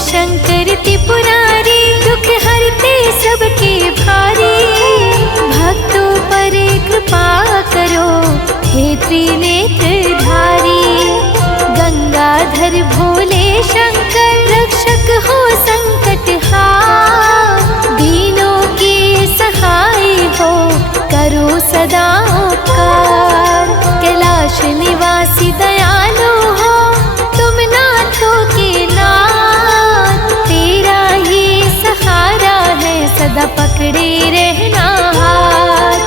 शंकर त्रिपुरारी, दुख हरते सबके भारी। भक्तों पर कृपा करो हे त्रिनेत्रधारी। गंगाधर भोले शंकर रक्षक हो संकट हार। दीनों के सहाय हो करो सदा उपकार। कैलाश निवासी दयालु हो तुम नाथों के नाथ। तेरा ही सहारा है सदा पकड़े रहना हाथ।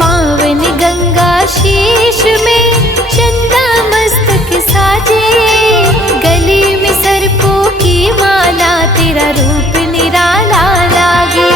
पावन गंगा शीश में चंदा मस्तक साजे। गले में सर्पों की माला तेरा रूप निराला लागे।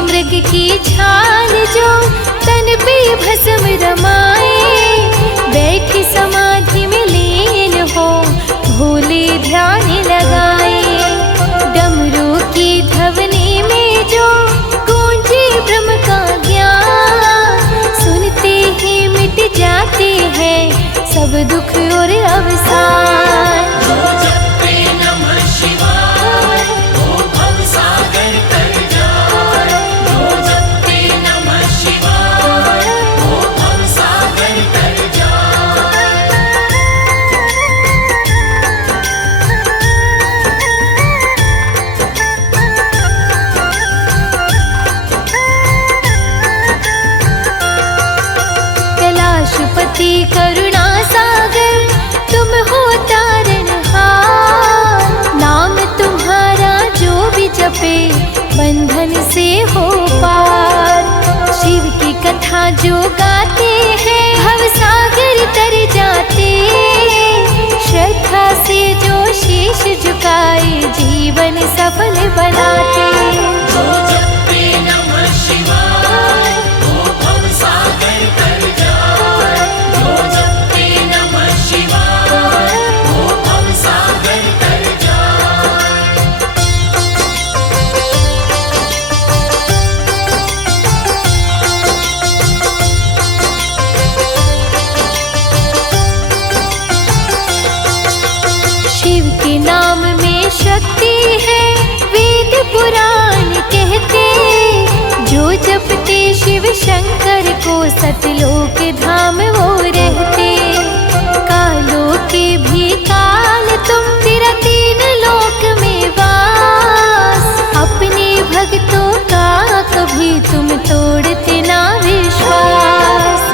मृग की छाल जो तन पे भस्म रमाए। बैठी समाधि में लीन हो भोले ध्यान लगाए। डमरू की ध्वनि में जो गूंजे ब्रह्म का ज्ञान। सुनते ही मिट जाते हैं सब दुख और अवसान। कैलाशपति करुणा सागर तुम हो तारनहार। नाम तुम्हारा जो भी जपे बंधन से हो पार। शिव की कथा जो गाते हैं भव सागर तर जाते। श्रद्धा से जो शीश झुकाए जीवन सफल बनाते। शिव के नाम में शक्ति है वेद पुराण कहते। जो जपते शिव शंकर को सतलोक धाम वो रहते। कालों के भी काल तुम तेरा तीन लोक में वास। अपने भक्तों का कभी तुम तोड़ते ना विश्वास।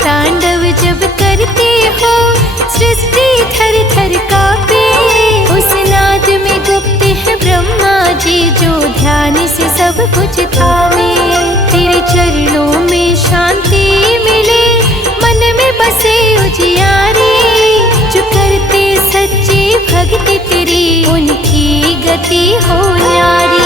तांडव जब करते हो सृष्टि थर थर कांपे। उस नाद में गुप्त है ब्रह्मा जी जो ध्यान से सब कुछ थामे। तेरे चरणों में शांति मिले मन में बसे उजियारे। जो करते सच्ची भक्ति तेरी उनकी गति हो न्यारी।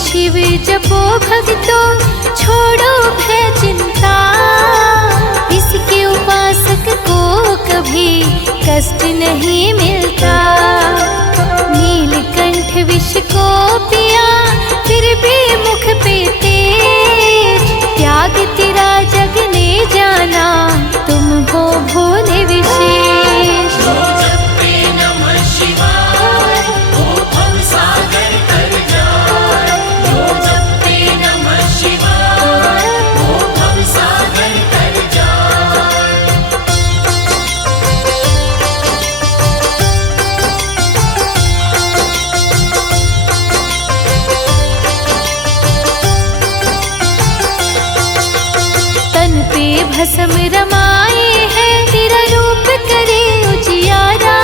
शिव जपो भक्तों छोड़ो भय चिंता। इसके उपासक को कभी कष्ट नहीं मिलता। नीलकंठ विष को पिया फिर भी मुख पे तेज। त्याग तेरा जग ने जाना तुम हो भोले विशेष। भस्म रमाए हैं, तेरा रूप करे उजियारा।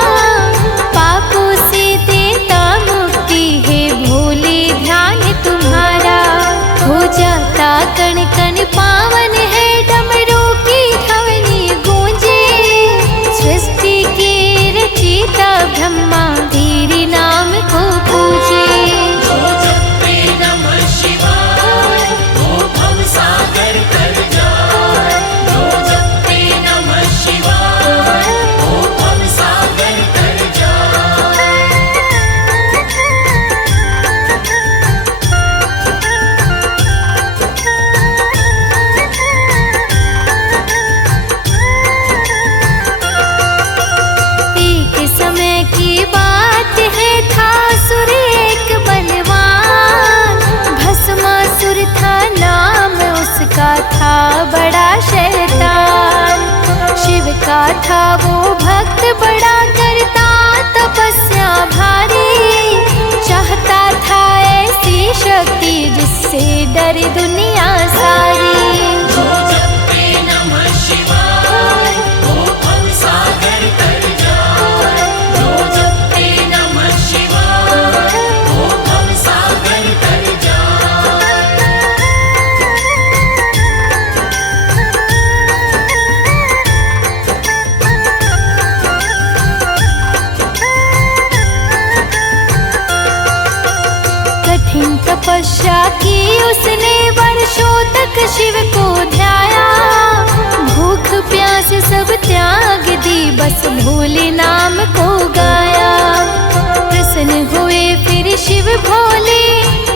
पापों से देता मुक्ति है भोले ध्यान तुम्हारा। हो जाता कण कण पावन है, डमरू की ध्वनि गूंजे। सृष्टि के रचयिता ब्रह्मा तेरे नाम को पूजे। था बड़ा शैतान, शिव का था वो भक्त बड़ा, करता तपस्या भारी। चाहता था ऐसी शक्ति जिससे डरे दुनिया सारी। तपस्या की उसने, वर्षों तक शिव को ध्याया। भूख प्यास सब त्याग दी, बस भोले नाम को गाया। प्रसन्न हुए फिर शिव भोले,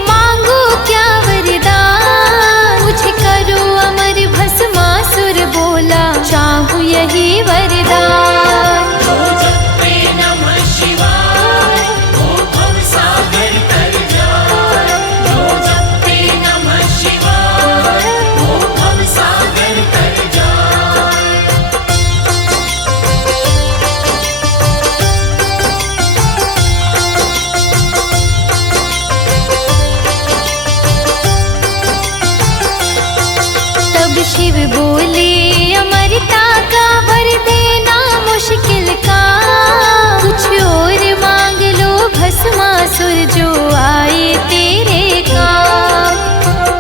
मांगो क्या वरदान। मुझे करो अमर भस्मासुर, बोला चाहूं यही वरदान। शिव बोले अमरता का वर देना मुश्किल का। कुछ और मांग लो भस्मासुर, जो आए तेरे काम।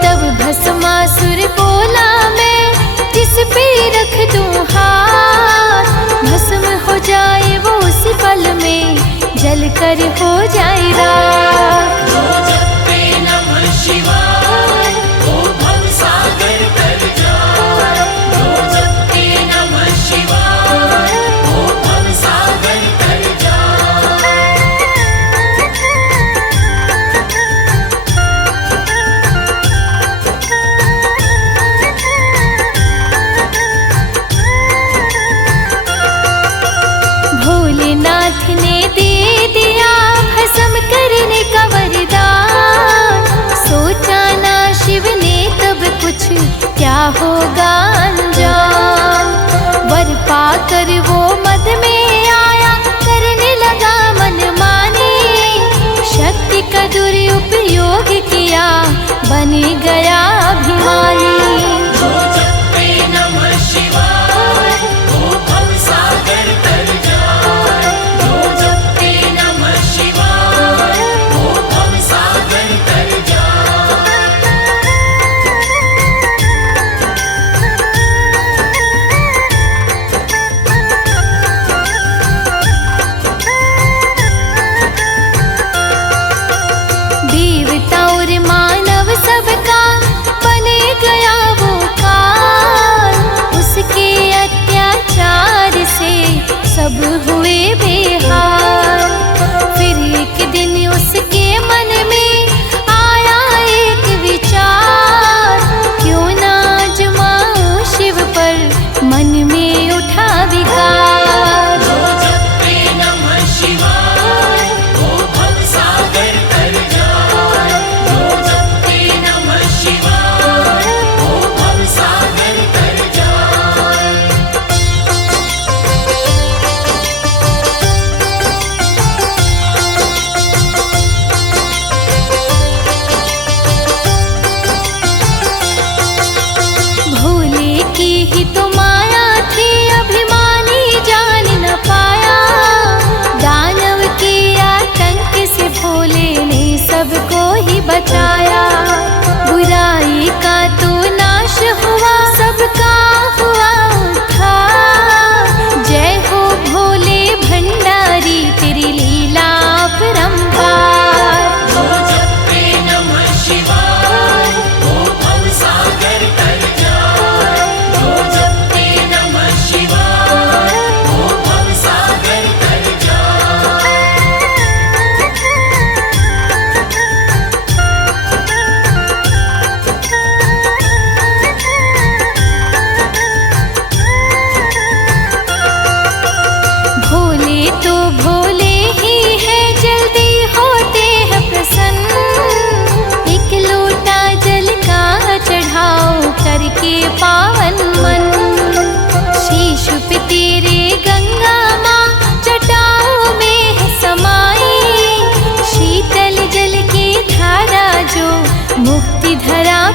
तब भस्मासुर बोला मैं जिस पे रख दूं हाथ, भस्म हो जाए वो उस पल में, जल कर हो जाए राख। भोलेनाथ ने दे दिया भस्म करने का वरदान। सोचा ना शिव ने तब कुछ क्या होगा अंजाम। वर पाकर वो मद में आया, करने लगा मनमानी। शक्ति का दुरुपयोग किया, बन गया अभिमानी। देवता और मानव सबका बने गया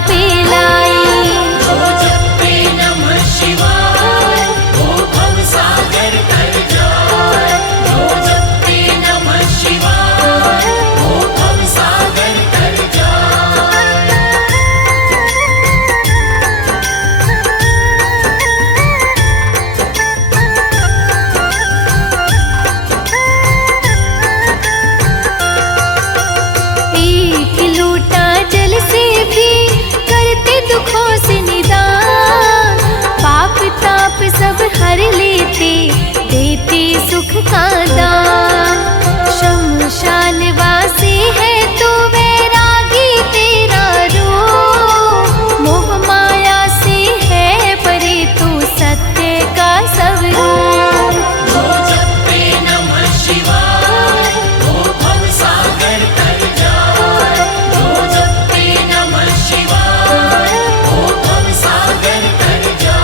पे लाई। जो जपे नमः शिवाय वो भव सागर तर जाए। जो जपे नमः शिवाय वो भव सागर तर जाए। एक लोटा जल से भी करते दुखों से निदान, पाप ताप सब हर लेते, देते सुख का दान। शमशान वासी है तो वैरागी तेरा रूप, मोह माया से है परे तू सत्य का सब रूप। जो जपे नमः शिवाय वो भव सागर तर जाए। जो जपे नमः शिवाय वो भव सागर तर जाए।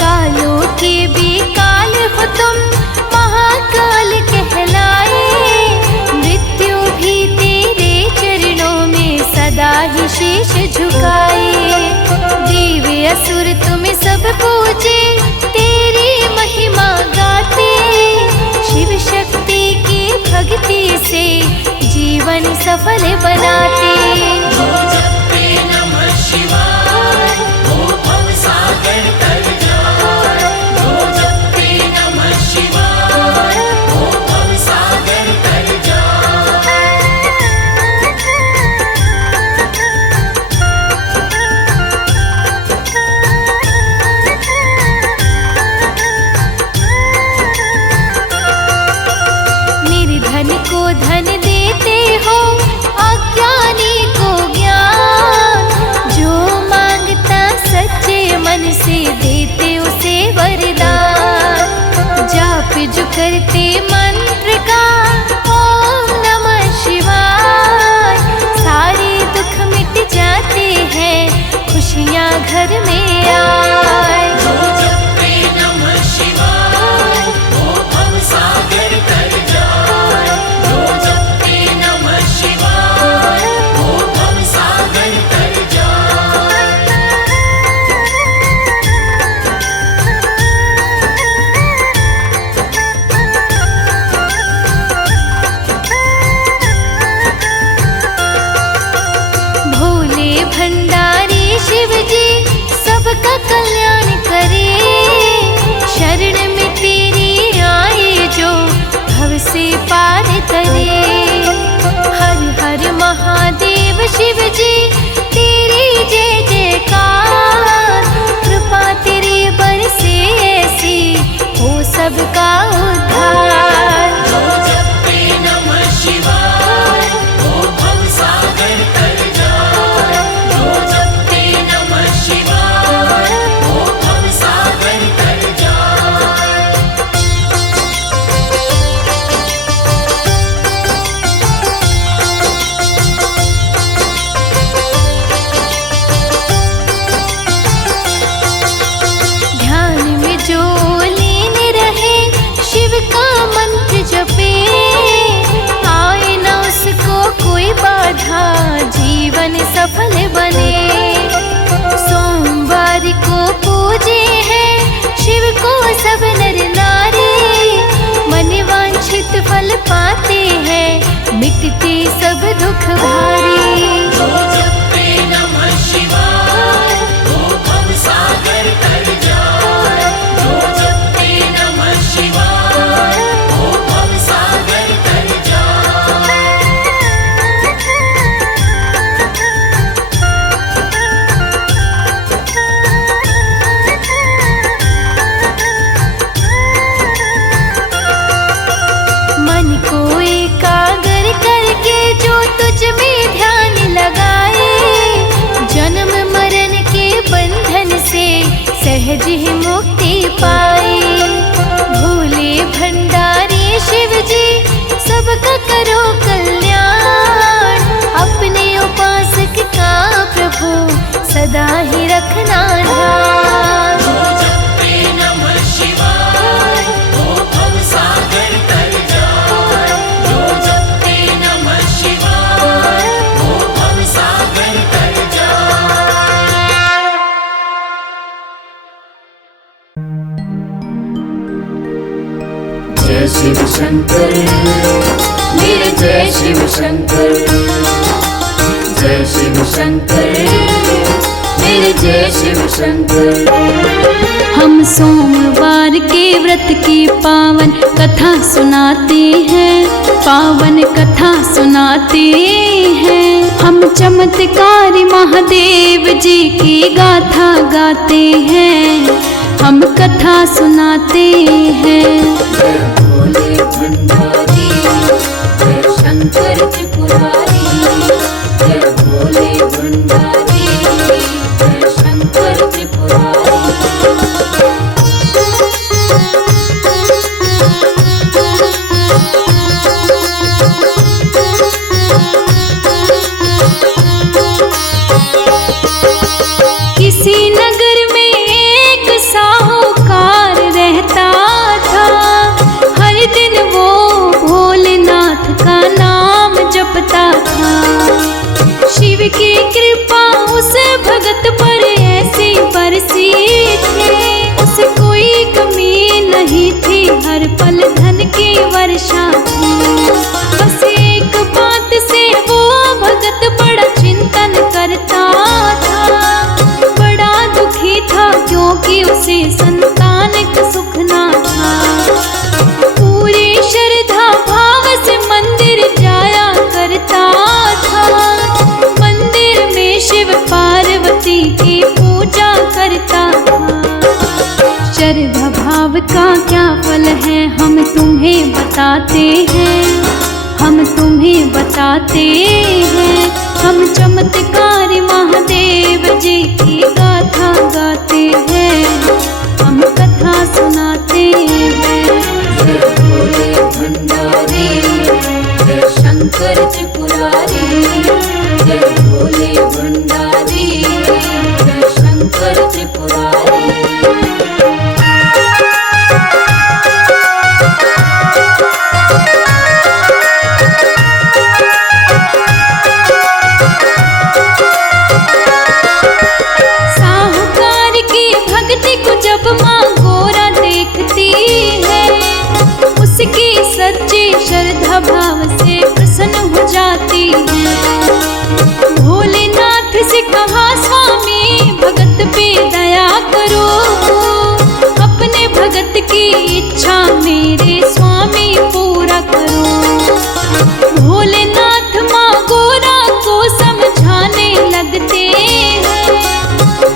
कालों के भी काल हो तुम, महाकाल कहलाए। मृत्यु भी तेरे चरणों में सदा ही शीश झुकाए। देव असुर तुम्हें सब पूजे, तेरी महिमा गाते। शिव शक्ति की भक्ति से जीवन सफल बनाते। जो जपे नमः शिवाय वो भव सागर तर जाए। जो जपे नमः शिवाय वो भव सागर तर जाए। निर्धन को धन देते हो, अज्ञानी को ज्ञान। जो मांगता सच्चे मन से देते उसे वरदान। जाप जो करते मंत्र का ओम नमः शिवाय, सारे दुख मिट जाते हैं, खुशियाँ घर में आए। जो जपे नमः शिवाय वो भव सागर तर जाए। जो जपे नमः शिवाय वो भव सागर तर जाए। भोले भंडारी शिव जी सबका कल्याण करे। शरण में तेरी आए जो भव से पार करे। हर हर महादेव शिव जी तेरी जय जयकार। कृपा तेरी बरसे ऐसी हो सबका उद्धार। जो जपे नमः शिवाय वो भव सागर तर जाए। जो जपे नमः शिवाय वो भव सागर तर जाए। ध्यान में जो लीन रहे, शिव का मंत्र जपे। आए न उसको कोई बाधा, जीवन सफल बने। सोमवार को पूजे हैं शिव को सब नर नारी। मन वांछित फल पाते हैं, मिटते सब दुख भारी। जो जपे नमः शिवाय वो भव सागर तर जाए। जो जपे नमः शिवाय वो भव सागर तर जाए। मन को एकाग्र करके जो तुझ में ध्यान लगाए। जन्म मरण के बंधन से सहज ही मुक्ति पाए। भोले भंडारी शिव जी सबका करो कल्याण। अपने उपासक का प्रभु सदा ही रखना ध्यान। शिव शंकर, मेरे जय शिव शंकर, जय शिव शंकर, मेरे जय शिव शंकर। हम सोमवार के व्रत की पावन कथा सुनाते हैं, पावन कथा सुनाते हैं। हम चमत्कारी महादेव जी की गाथा गाते हैं, हम कथा सुनाते हैं। जय भोले भंडारी, जय शंकर त्रिपुरारी, जय भोले भंडारी, जय शंकर त्रिपुरारी। किसी नगर में एक साहूकार रहता था, हर दिन वो भोलेनाथ का नाम जपता था। शिव की कृपा उस भगत पर ऐसी बरसी थी, उसे कोई कमी नहीं थी, हर पल धन की वर्षा थी। बस एक बात से वो भगत बड़ा चिंतन करता था, बड़ा दुखी था क्योंकि उसे संतान का सुख ना था। पूरी श्रद्धा भाव से मंदिर जाया करता था, मंदिर में शिव पार्वती की पूजा करता था। श्रद्धा भाव का क्या फल है हम तुम्हें बताते हैं, हम तुम्हें बताते हैं। हम चमत्कारी महादेव जी की गाथा गाते हैं, हम कथा सुनाते हैं। जय भोले भंडारी, जय शंकर त्रिपुरारी, जय भोले भंडारी, जय शंकर त्रिपुरारी। साहूकार की भक्ति को जब माँ गोरा देखती है, उसकी सच्ची श्रद्धा भाव से प्रसन्न हो जाती है। भोलेनाथ से कहा स्वामी भगत पे दया करो, अपने भगत की इच्छा मेरे स्वामी पूरा करो। भोलेनाथ माँ गोरा को समझाने लगते हैं,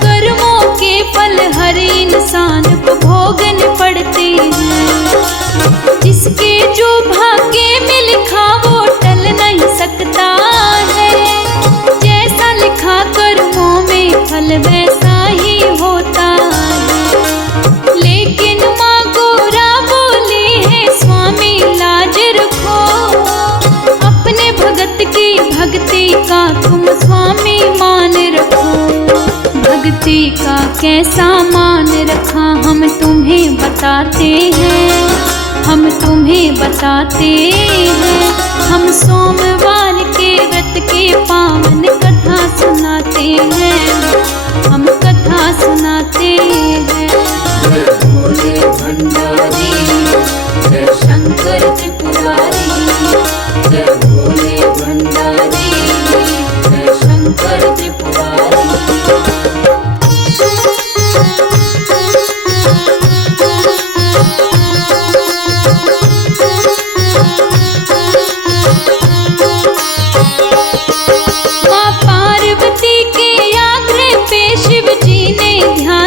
कर्मों के फल हर इंसान को भोगने पड़ते हैं। जिसके जो भाग्य में लिखा वो टल नहीं सकता है, जैसा लिखा कर्मों में फल वैसा ही होता है। लेकिन माँ गोरा बोली है स्वामी लाज रखो, अपने भगत की भक्ति का तुम स्वामी मान रखो। भक्ति का कैसा मान रखा हम तुम्हें बताते हैं, हम तुम्हें बताते हैं। हम सोमवार के व्रत के पावन कथा सुनाते हैं, हम कथा सुनाते हैं। जय भोले भंडारी, जय शंकर त्रिपुरारी, जय भोले भंडारी, जय शंकर त्रिपुरारी। माँ पार्वती के आग्रह पे शिव जी ने ध्यान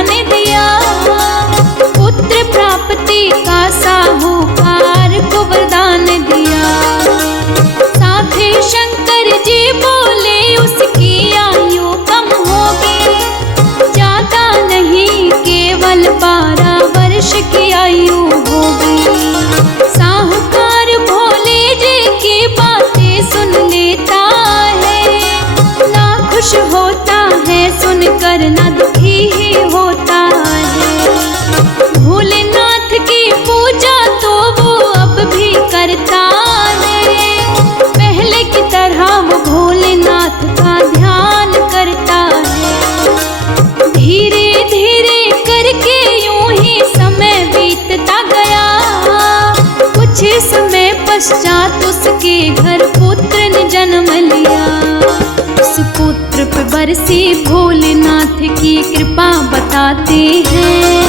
कैसे भोलेनाथ की कृपा बताते हैं,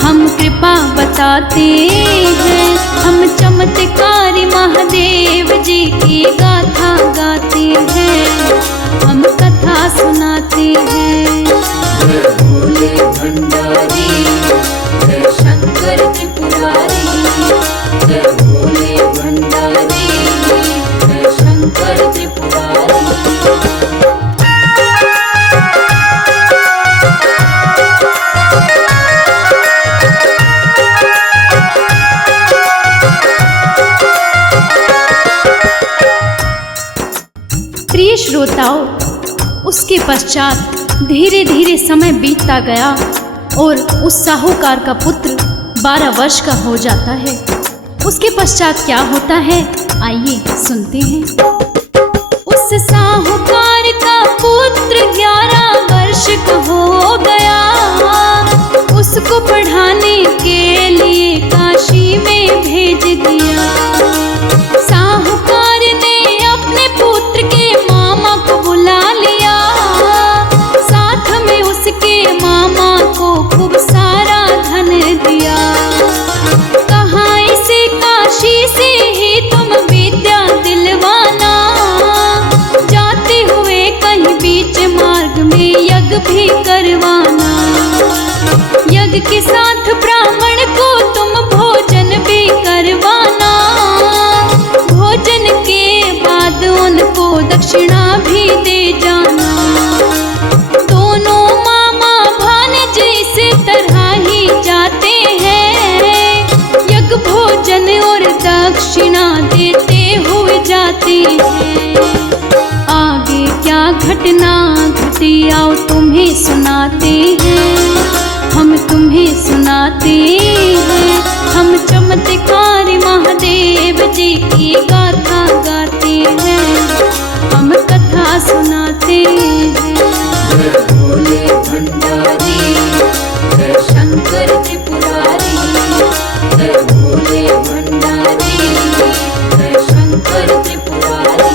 हम कृपा बताते हैं। हम चमत्कारी महादेव जी की गाथा गाते हैं, हम कथा सुनाते हैं। जय भोले भंडारी, जय शंकर त्रिपुरारी। जय भोले भंडारी, जय शंकर त्रिपुरारी। प्रिय श्रोताओं, उसके पश्चात धीरे धीरे समय बीतता गया और उस साहूकार का पुत्र 12 वर्ष का हो जाता है। उसके पश्चात क्या होता है, आइए सुनते हैं। उस साहूकार का पुत्र 11 वर्ष का हो गया, उसको पढ़ाने के लिए काशी में भेज दिया। साहूकार ने अपने पुत्र के मामा को बुला लिया, साथ में उसके मामा को खूब सारा धन दिया। कहा इसे काशी से ही तुम विद्या दिलवाना, जाते हुए कहीं बीच मार्ग में यज्ञ भी करवाना। यज्ञ के साथ ब्राह्मण को तुम भोजन भी करवाना, भोजन के बाद उनको दक्षिणा भी दे जाना। दोनों मामा भांजे इस तरह ही जाते हैं, यज्ञ भोजन और दक्षिणा देते हुए जाते हैं। आगे क्या घटना घटी आओ तुम्हें सुनाते हैं, हम तुम्हें सुनाते हैं। हम चमत्कारी महादेव जी की गाथा गाते हैं, हम कथा सुनाते हैं। जय भोले भंडारी, जय शंकर त्रिपुरारी। जय भोले भंडारी, जय शंकर त्रिपुरारी।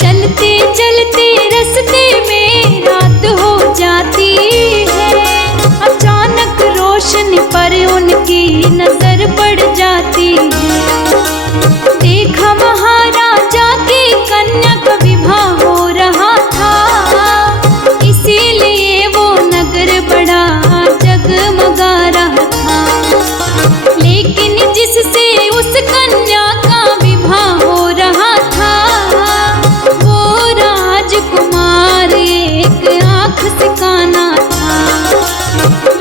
चलते चलते रास्ते में रात हो जाती है, अचानक रोशनी पर उनकी नजर पड़ जाती है। देखा महाराजा की कन्या का विवाह हो रहा था, इसीलिए वो नगर बड़ा जगमगा रहा था। लेकिन जिससे उस कन्या का विवाह हो रहा था, वो राजकुमार एक आंख से काना था।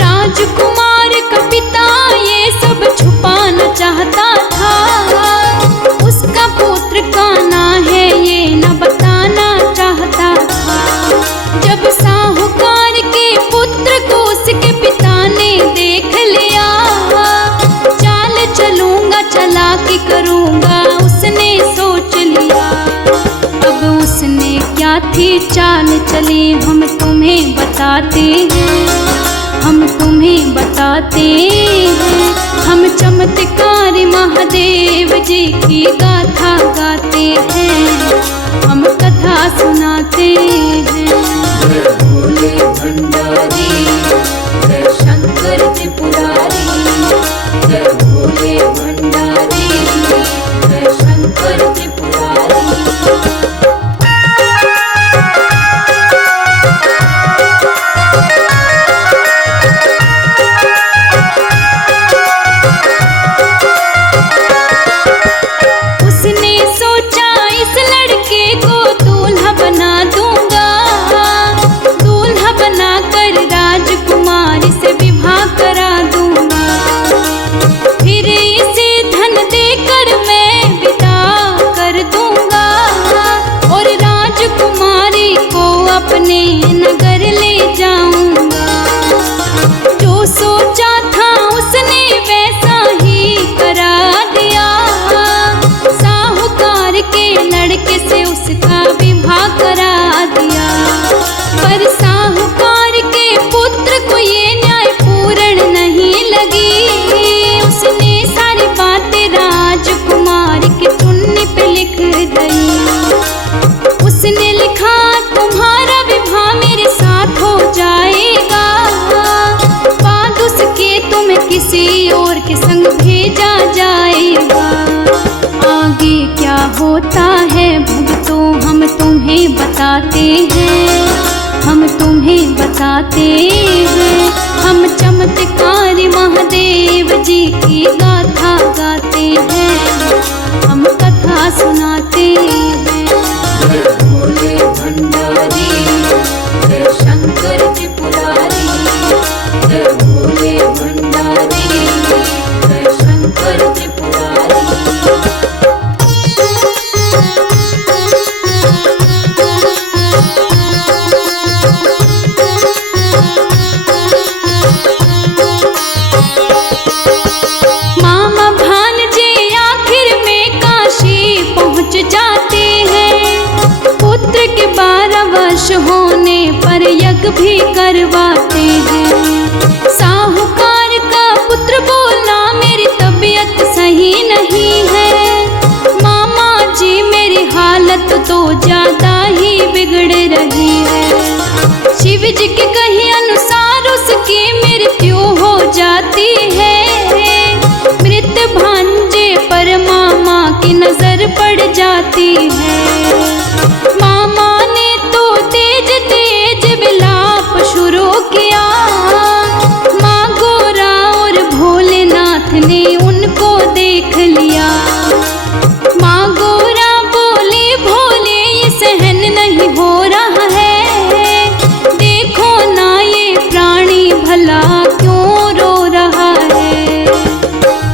राजकुमार का पिता ये सब छुपाना चाहता था, उसका पुत्र काना है ये न बताना चाहता था। जब साहूकार के पुत्र को उसके पिता ने देख लिया, चाल चलूंगा चालाकी करूंगा उसने सोच लिया। अब उसने क्या थी चाल चली हम तुम्हें बताते हैं, हम तुम्हें बताते हैं। हम चमत्कारी महादेव जी की गाथा गाते हैं, हम कथा सुनाते हैं। जय भोले भंडारी, जय शंकर त्रिपुरारी। जय भोले भंडारी, जय शंकर त्रिपुरारी। के संग भेजा जाएगा। आगे क्या होता है भक्तों हम तुम्हें बताते हैं, हम तुम्हें बताते हैं। हम चमत्कारी महादेव जी की गाथा गाते हैं, हम कथा सुनाते हैं। जय भोले भंडारी, जय शंकर त्रिपुरारी। जय भोले भंडारी, जय शंकर त्रिपुरारी। मामा भांजे आखिर में काशी पहुंच जाते हैं। पुत्र के 12 वर्ष होने पर यज्ञ भी करवाते हैं। साहूकार का पुत्र बोला मेरी तबीयत सही नहीं है। मामा जी मेरी हालत तो ज्यादा ही बिगड़ रही है। शिव जी के कहे अनुसार उसकी मृत्यु हो जाती है। मृत भांजे पर मामा की नजर पड़ जाती है। मामा ने तो तेज तेज विलाप शुरू किया। माँ गोरा और भोलेनाथ ने उनको देख लिया। माँ गोरा बोले भोले ये सहन नहीं हो रहा है। देखो ना ये प्राणी भला क्यों रो रहा है।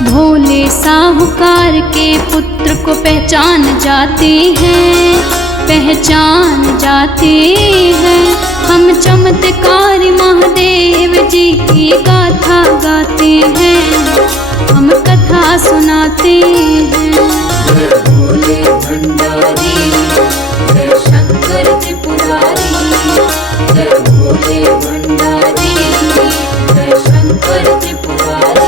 भोले साहूकार के पुत्र को पहचान जाते हैं, पहचान जाते हैं। हम चमत्कारी महादेव जी की गाथा गाते हैं, हम कथा सुनाते हैं। जय भोले भंडारी, जय शंकर त्रिपुरारी। जय भोले भंडारी, जय शंकर त्रिपुरारी।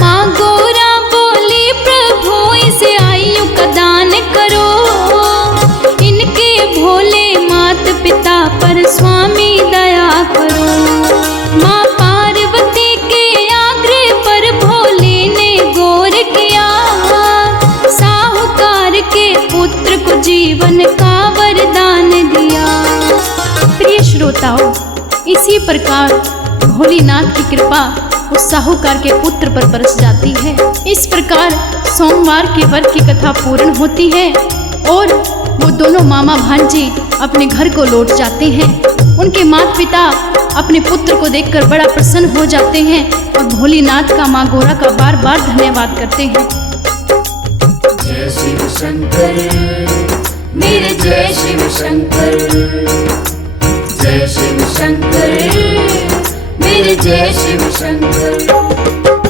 माँ गोरा बोली प्रभु इसे आयु का दान करो। इनके भोले मात पिता पर स्वामी दया करो। माँ पार्वती के आग्रह पर भोले ने गौर किया। साहूकार के पुत्र को जीवन का वरदान दिया। प्रिय श्रोताओं, इसी प्रकार भोलेनाथ की कृपा उस साहूकार के पुत्र पर बरस जाती है। इस प्रकार सोमवार के व्रत की कथा पूर्ण होती है और वो दोनों मामा भांजे अपने घर को लौट जाते हैं। उनके माता पिता अपने पुत्र को देखकर बड़ा प्रसन्न हो जाते हैं और भोलेनाथ का माँ गोरा का बार बार धन्यवाद करते हैं। जय शिव शंकर मेरे, जय शिव शंकर। जय शिव शंकर मेरे, जय शिव शंकर।